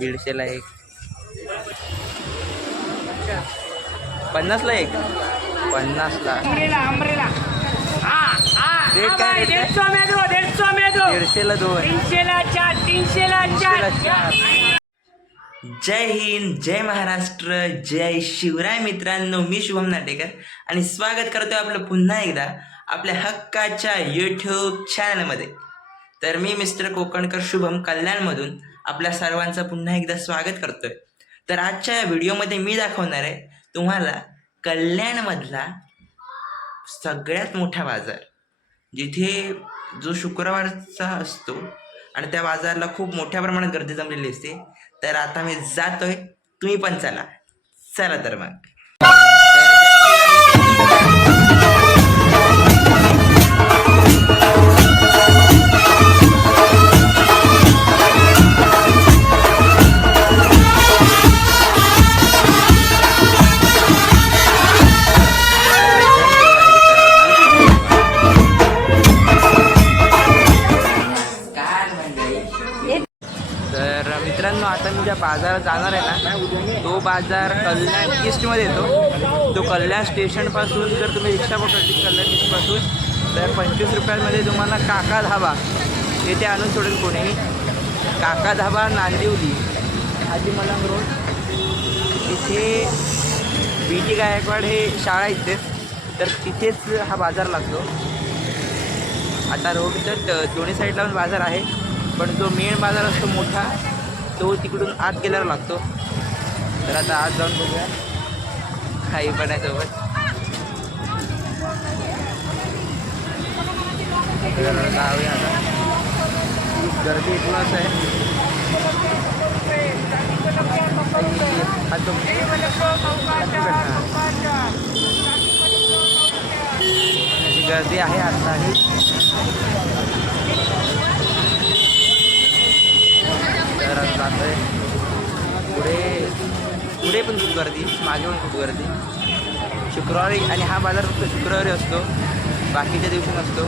150ला एक, 50ला एक, 50ला रेट काय? 150ला 2, 300ला 4. जय हिंद, जय महाराष्ट्र, जय शिवराय मित्रांनो. मी शुभम नाटेकर आणि स्वागत करतोय आपलं पुन्हा एकदा आपल्या हक्काच्या यूट्यूब चॅनलमध्ये. तर मी मिस्टर कोकणकर शुभम कल्याणमधून आपल्या सर्वांचं पुन्हा एकदा स्वागत करतोय. तर आजच्या या व्हिडिओमध्ये मी दाखवणार आहे तुम्हाला कल्याणमधला सगळ्यात मोठा बाजार, जिथे जो शुक्रवारचा असतो आणि त्या बाजारला खूप मोठ्या प्रमाणात गर्दी जमलेली असते. तर आता मी जातोय, तुम्ही पण चला. तर मग मित्रांनो, आता मी ज्या बाजारात जाणार आहे ना, तो बाजार कल्याण ईस्टमध्ये येतो. तो कल्याण स्टेशनपासून जर तुम्ही रिक्षा पकडली कल्याण ईस्टपासून, तर 25 रुपयांमध्ये तुम्हाला काका धाबा येथे आणून सोडेल कोणीही. काका धाबा नांदिवली, हाजी मलंग रोड, तिथे BT गायकवाड हे शाळा इथे, तर तिथेच हा बाजार लागतो. आता रोडच्या दोन्ही साईडला पण बाजार आहे, पण जो मेन बाजार असतो मोठा तो तिकडून आत गेल्यावर लागतो. तर आता आत जाऊन बघूया काही पण आहे सोबत. जाऊया आता, गर्दी इथूनच आहे. गर्दी आहे आताही. जातोय पुढे पण खूप गर्दी, मागे पण खूप गर्दी. शुक्रवारी, आणि हा बाजार फक्त शुक्रवारी असतो, बाकीच्या दिवशी नसतो.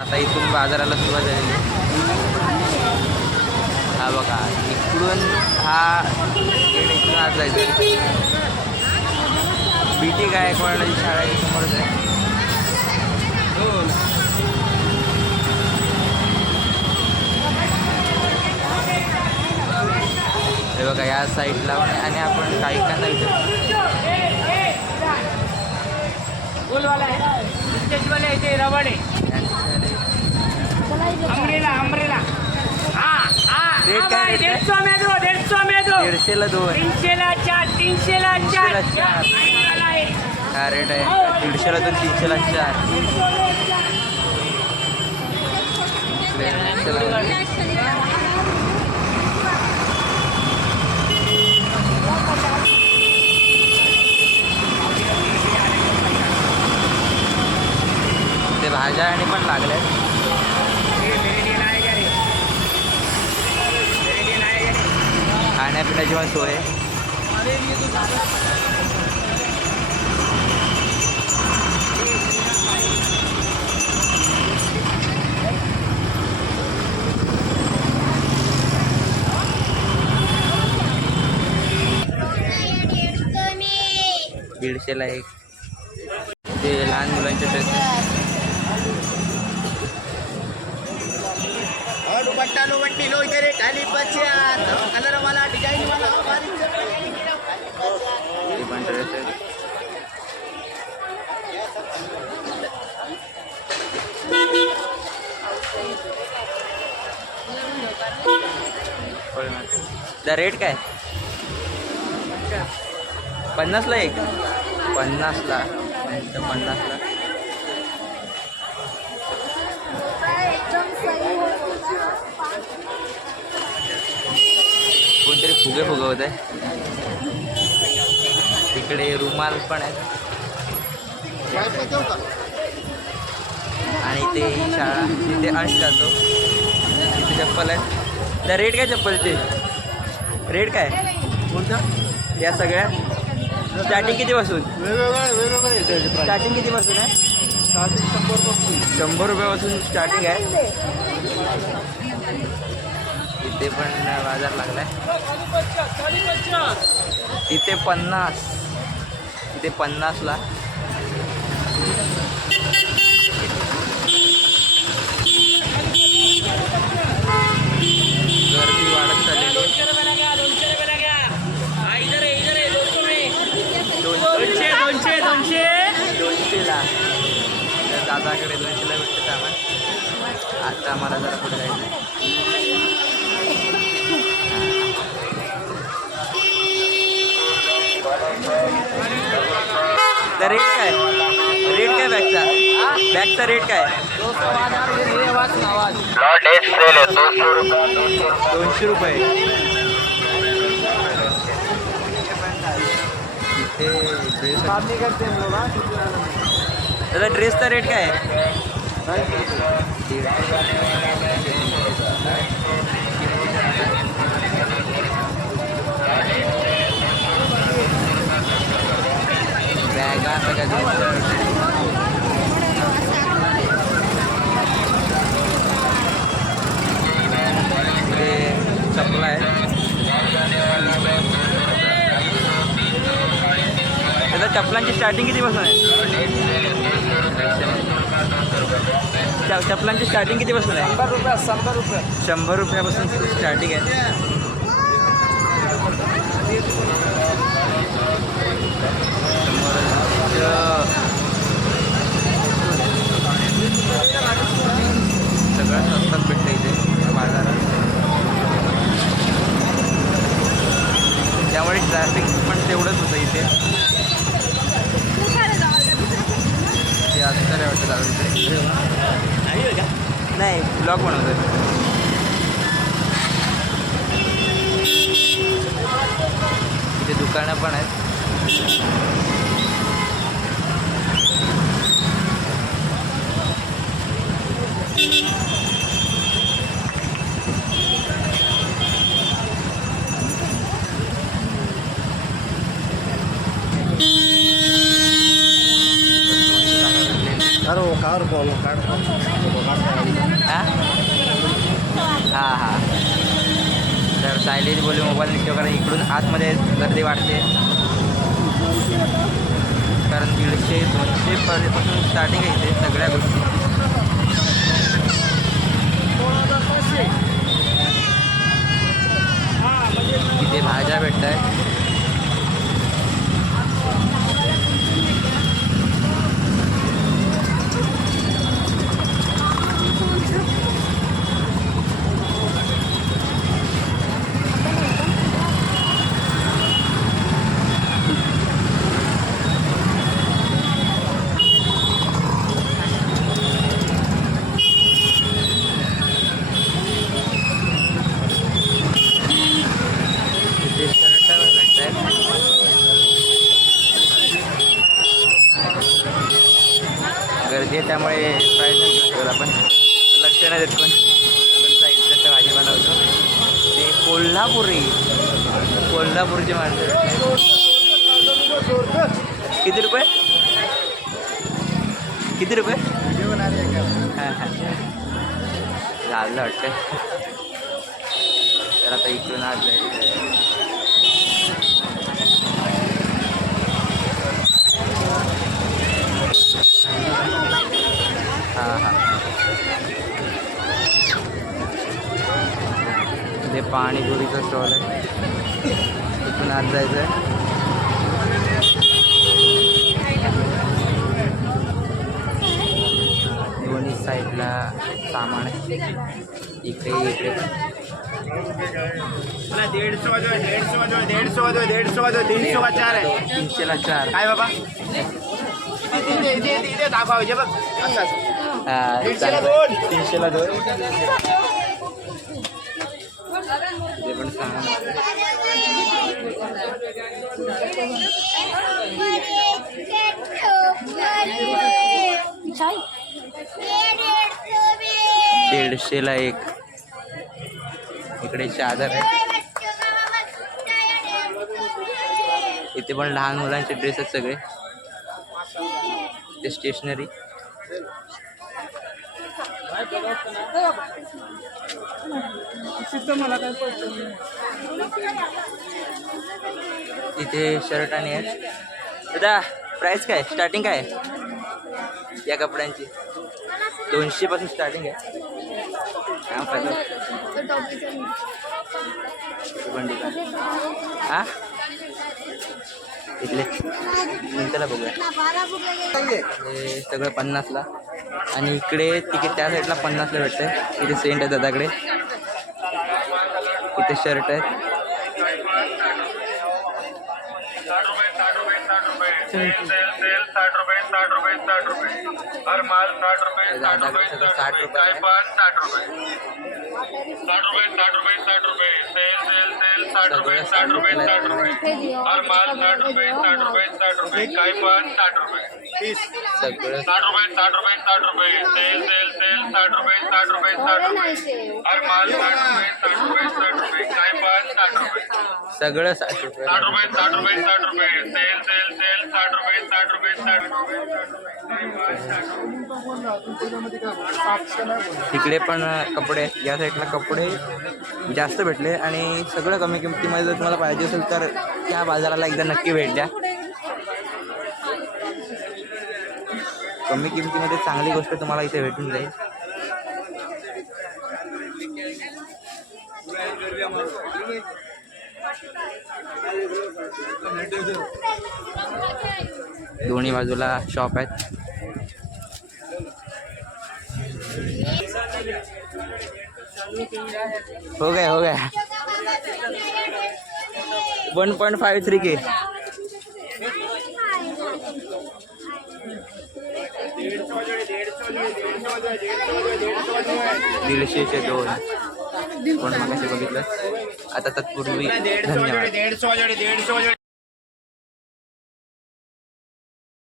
आता इथून बाजाराला सुरुवात झालेली. हा बघा, इकडून हा इकडून आत जायचं. BT गायकवाडची शाळा समोरच आहे. हे बघा या साईडला, आणि आपण काही कांदा रेट काय? 150ला 2, 300ला 4. हा रेट आहे. 150ला 2, 300ला 4. ते भाज्या आणि पण लागल्यात. खाण्यापिण्याची पण सोय आहे. दीडशेला एक. ते लहान मुलांचे ड्रेस. लो इधर खाली कलर वाला डिजाइन वाला ते पण ड्रेस आहे. रेट काय? 50ला एक, 50ला. कोणतरी फुगे फुगवत आहे. तिकडे रुमाल पण आहेत, आणि ते शाळा तिथे अंश जातो. तिथे चप्पल आहेत. त्या रेट काय चप्पलचे? रेट काय कोणतं या सगळ्या? स्टार्टिंग कितीपासून? वेगवेगळं स्टार्टिंग कितीपासून आहे? 100 रुपयापासून स्टार्टिंग आहे. इथे पण बाजार लागलाय. इथे 50, इथे 50ला. गर्दी वाढत चाललेली आहे. 200ला. तर दादाकडे 200ला भेटतं सामान. आता आम्हाला जरा पुढे जायचं. तर रेट काय? रेट काय बॅगचा? बॅगचा रेट काय? 200 रुपये. इथे ड्रेस. दादा ड्रेसचा रेट काय आहे? बॅगा सगळ्या चपला आहे. त्याला चपलांची स्टार्टिंग कितीपासून आहे? चपलांची स्टार्टिंग कितीपासून आहे? 100 रुपये. 100 रुपयापासून स्टार्टिंग आहे. सगळं स्वस्तात भेटतं इथे बाजारात. त्यामुळे ट्रॅफिक पण तेवढंच होतं इथे. ते आश्चर्य वाटतं दादा. नाही ब्लॉग बनवतो. इथे दुकानं पण आहेत. हां हां. तर सायलेज बोलले मोबाईल निघतो कारण इकडून आतमध्ये गर्दी वाढते. कारण 150-200 पासून स्टार्टिंग आहे इथे सगळ्या गोष्टी. इथे भाज्या भेटत आहेत. गर्दी आहे त्यामुळे प्राईस नाही घेतो आपण. लक्ष नाही देत पण इथं भाजी बनवतो. ते कोल्हापूरची माणसं. किती रुपये? किती रुपये? हां हां झालं वाटतं. तर आता इकडून आज जायचं. हां हां. इथे पाणीपुरीचा स्टॉल आहे. इथून आत जायचं आहे. दोन्ही साईडला सामान आहे. इकडे इकडे 300ला 4. काय बाबा दाखवायचे बघ. 300ला 2. ते पण सांगा. दीडशेला 1. इकडे चादर आहे. इथे पण लहान मुलांचे ड्रेस आहेत सगळे. ते स्टेशनरी. इथे शर्ट आणि आहेत. दादा प्राइस काय स्टार्टिंग काय या कपड्यांची? 200 पासून स्टार्टिंग आहे. काय पाहिजे हा इथले त्याला बघूया. हे सगळं 50ला आणि इकडे तिकीट त्या साईडला 50ला भेटतंय. इथे सेंट आहे दादाकडे. इथे शर्ट आहेत. हर माल 60 रुपये 60 रुपये 60 रुपये चाय पान 60 रुपये 60 रुपये 60 रुपये 60 रुपये सेल सेल सेल 60 रुपये 60 रुपये 60 रुपये हर माल 60 रुपये 60 रुपये 60 रुपये चाय पान 60 रुपये सगळं 60 रुपये 60 रुपये 60 रुपये सेल सेल सेल 60 रुपये 60 रुपये 60 रुपये हर माल 60 रुपये 60 रुपये 60 रुपये चाय पान 60 रुपये सगळं 60 रुपये. 60 रुपये 60 रुपये 60 रुपये सेल सेल सेल 60 रुपये 60 रुपये 60 रुपये तिकडे पण कपडे आहेत. या साईडला कपडे जास्त भेटले आणि सगळं कमी किमतीमध्ये जर तुम्हाला पाहिजे असेल तर त्या बाजाराला एकदा नक्की भेट द्या. कमी किमतीमध्ये चांगली गोष्ट तुम्हाला इथे भेटून जाईल. दोन्ही बाजूला शॉप आहेत. हो गया 1.53K. दीडशेचे 2 कोण मागाशी बघितलं. आता तत्पूर्वी धन्यवाद.